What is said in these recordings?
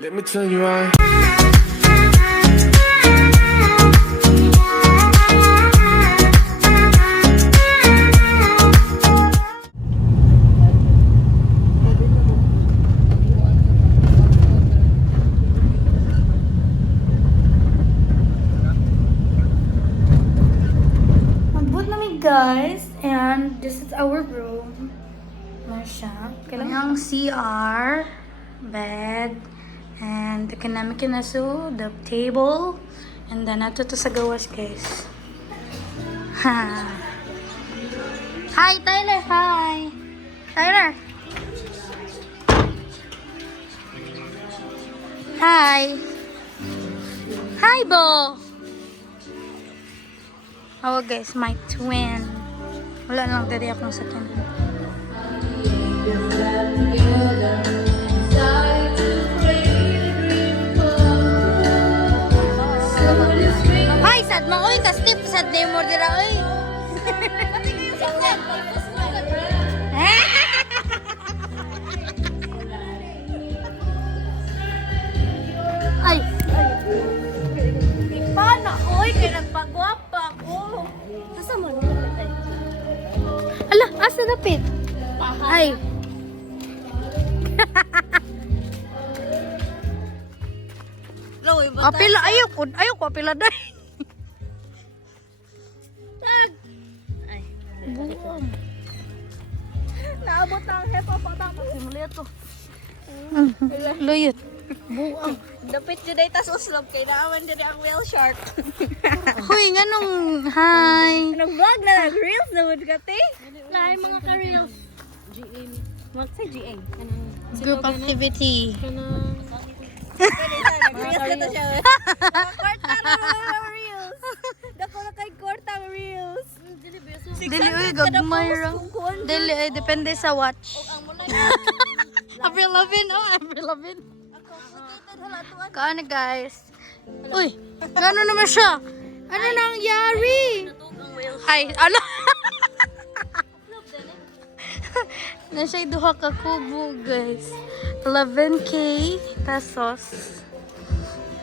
Let me tell you why. Magbut namin guys, and this is our room. Ano siya? Kailangan CR, bed, and the kanami kinaso, the table, and then ato to sa gawas guys. Ha. Hi Tyler, hi. Tyler. Hi. Hi Bo. Oh guys, my twin. Wala lang dali akong sakin. Hi, sad mo oy, kastip sad name mo dira oy. Ay, Paano? Uy, kaya nagpagwapa ako. Asa mo? ala, asa dapit? Ay. Roy, Apila, ayoko apila day. Tag! Ay, Buang. naabot na ang hepa pa tapos simula to. Luyot. Buang. Dapit dyan ay tas uslog kay naawan dyan ang whale shark. Huy, nganong hi. Anong vlog na nag-reels na wood ka, te? Lahat mga ka-reels. GA. Magsa GA. Group activity. Nag-reels na to siya. Kwarta na mga reels. Dako na kay kwarta ang reels. Dili uy, gagmay ra. Dili ay depende sa watch. April 11, oh, April 11. Kaano guys? Uy, gano'n naman siya? Ano nangyari? Ay, ano? Nasa'y duha ka kubo guys. 11K pesos.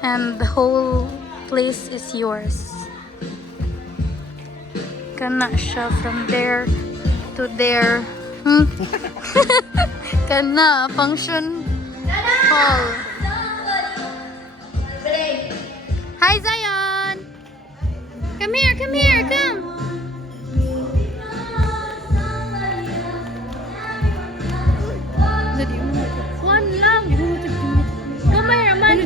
And the whole place is yours. Kana siya from there to there. Kana, function hall. Hi Zion! Come here, come! One lang! Kamay naman!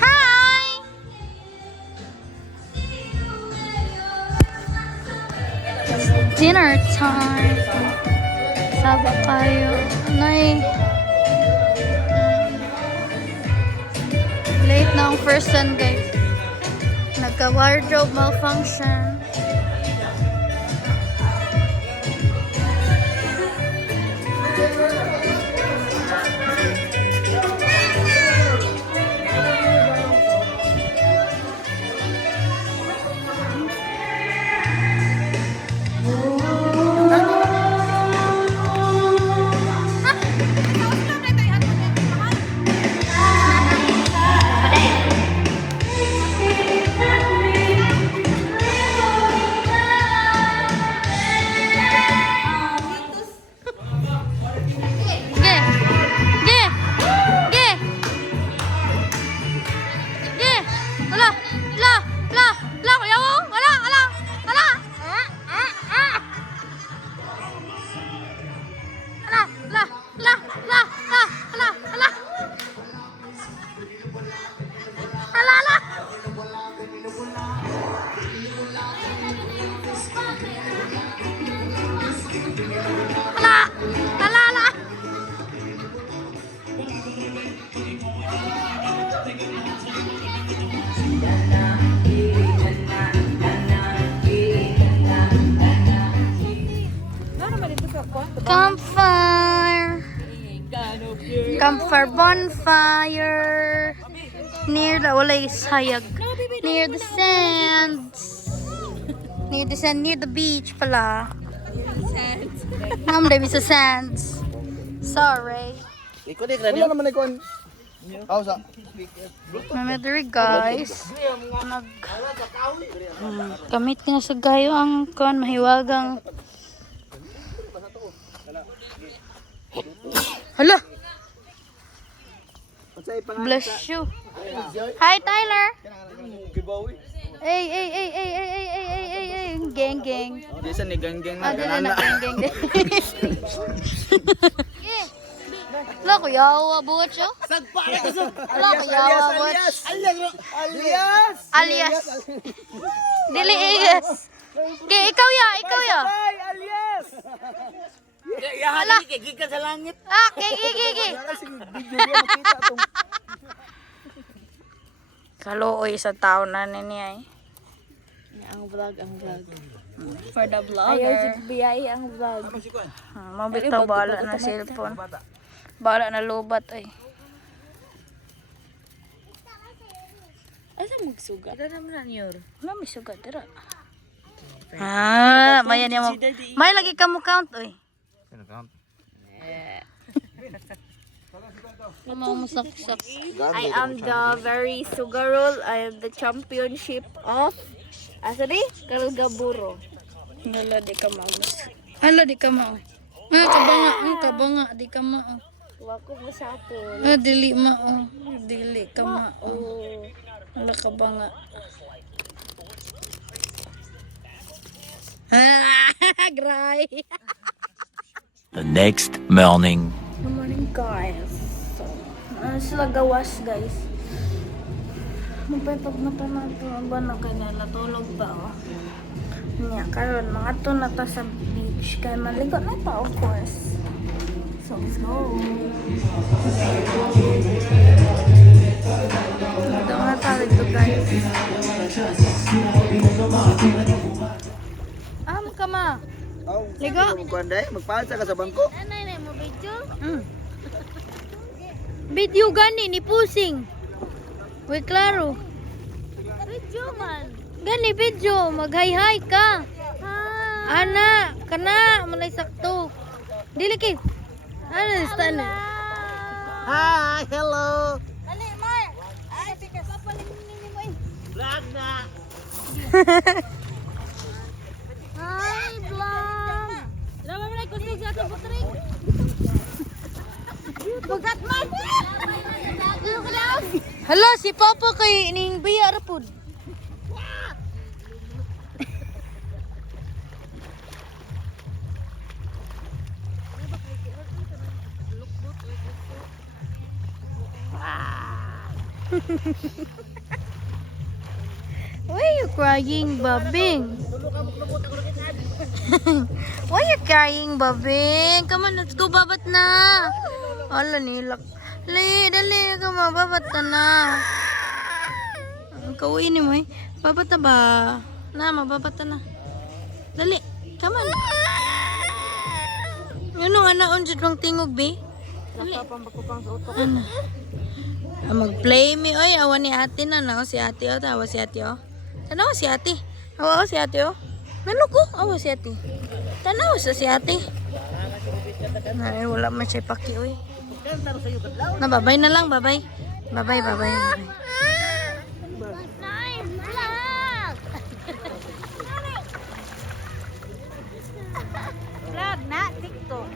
Hi! Dinner time. Saba kayo. Nay. Late na ang person guys. Nagka-wardrobe malfunction. Campfire. Campfire bonfire. Near the walay sayag. Near the sands. Near the sand, near the beach pala. Ma'am, Debbie sa sands. Sorry. Wala naman ikon. Aw sa. Mamadari guys. Kamit nga sa gayo ang kon mahiwagang. Hala. Bless you. Hi Tyler. Hey. Geng. Di sa ni gang-gang na Ada na kanana. geng. Lo ko yawa bocho. Lo ko yawa bocho. Alias. Dili igas. Ikaw ya. Alias. Hala. Gigikan sa langit. Gigi. Kasi video niya makita tong Kaluoy sa tao na niya eh. Ang vlog. For the Ayaw vlogger. si biyay ang vlog. Mabitaw bala na cellphone. Bala na lobat ay. Asa magsuga? Ito naman na niyor. Wala may sugat dira. Maya niya mo. May lagi ka mo count oy. Mo saksak. I am the very sugarol. I am the championship of asa di? Kalgaburo. Hala di ka mao. Hala di ka mao. Kabanga di ka mao. Wako masapol. Dili mao. Dili ka mao. Hala kabanga. Gray. The next morning. Good morning guys. So, sila gawas guys. Mapaypag na pa natin ba na kanila tulog pa oh. Nya karon mga to na ta sa beach kay maligo na pa of course. So let's go. Ito nga tayo dito guys. Ka ma. Aw. Ligo. Kuanday magpalsa ka sa bangko. Anay mo video? Video gani ni pusing. Uy klaro. Video man. Gani video, mag-hi-hi ka. Ha. Ana, kana malay sakto. Dili kay. Ano stan? Hi, hello. Ali, Mar. Ay, tikas. Papalingin mo eh. Vlog na. Hi, vlog. Lama mo na kusog sa ato putring. Bugat man. Hala si Papa kay ning biya ra pud. Why are you crying, Babing? Why are you crying, Babing? Come on, let's go, babat na. Ala, nilak. Dali, come on, babat na. Kauin mo eh. Babat na ba? Na, mababat na. Dali, come on. Ano nga na, unjud bang tingog, be? Dali. Ano? Mag-play me, oy. Awan ni ate na, no? Si ate, o. Tawa si ate, o. Tanawa si ate. Awa si ate, o. Naluko, awa si ate. Tanawa sa si ate. Ay, wala man siya paki, oy. Babay na lang, babay. Babay. Nice vlog. Vlog na TikTok.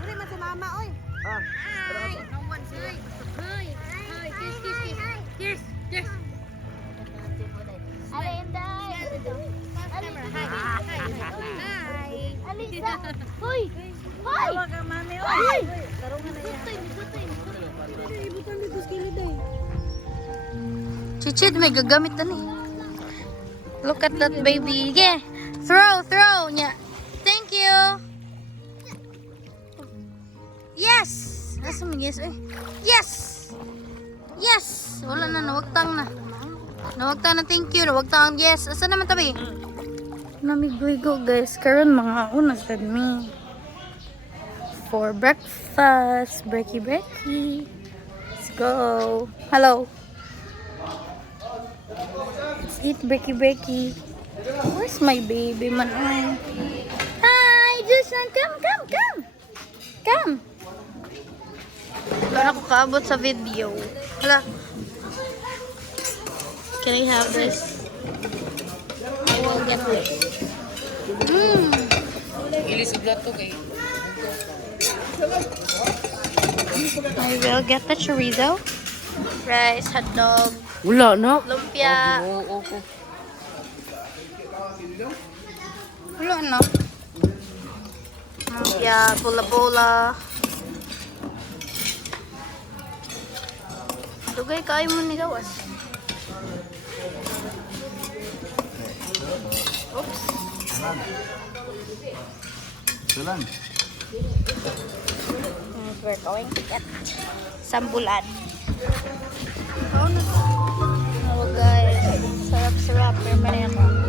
Uli man si mama oy. Ah. Hi. No one say. Hi. Kiss. Alinday. Hi. Alisa. Hoy. Hoy. Ka mami oy. Tarungan na yan. Ibutan dito skilid ay. Chichid, may gagamit na ni. Look at that baby. Yeah. Throw. Nya. Thank you. Yes. Asa mo yes, oy. Yes. Wala na, nawagtang na. Thank you. Nawagtang, yes. Asa naman tabi? Namigoy-go guys. Karon mga una sad me. For breakfast. Breaky. Let's go. Hello. Let's eat breaky breaky. Where's my baby man? Hi, Jason. Come. Come. Wala ako kaabot sa video. Hala. Can I have this? I will get this. I will get the chorizo, rice, hot dog, Wala na. lumpia. Wala na. Lumpia, bola-bola. Dugay kayo mo ni gawas. Oops. Salam. And we're going to get sambulan. Oh guys, sarap-sarap. Permanent ako.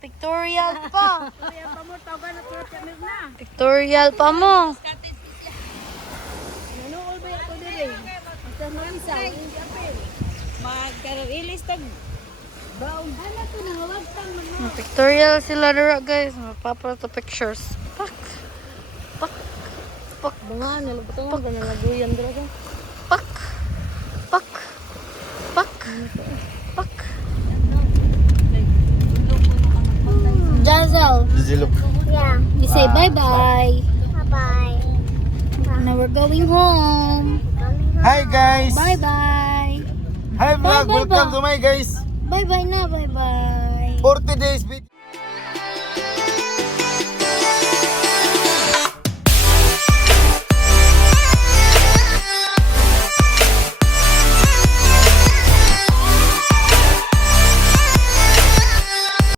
Pictorial pa. Pictorial pa mo. Pictorial sila dira guys. Magpapala to pictures. Pak. Pak. Pak. Pak. Pak. Pak. Pak. Pak. Jazel, Zilok. Yeah. you say bye-bye. Bye-bye. Now we're going home. Hi guys. Bye-bye. Hi vlog. Bye, bye, Welcome bye. to my guys. Bye-bye na, bye-bye. 40 days video.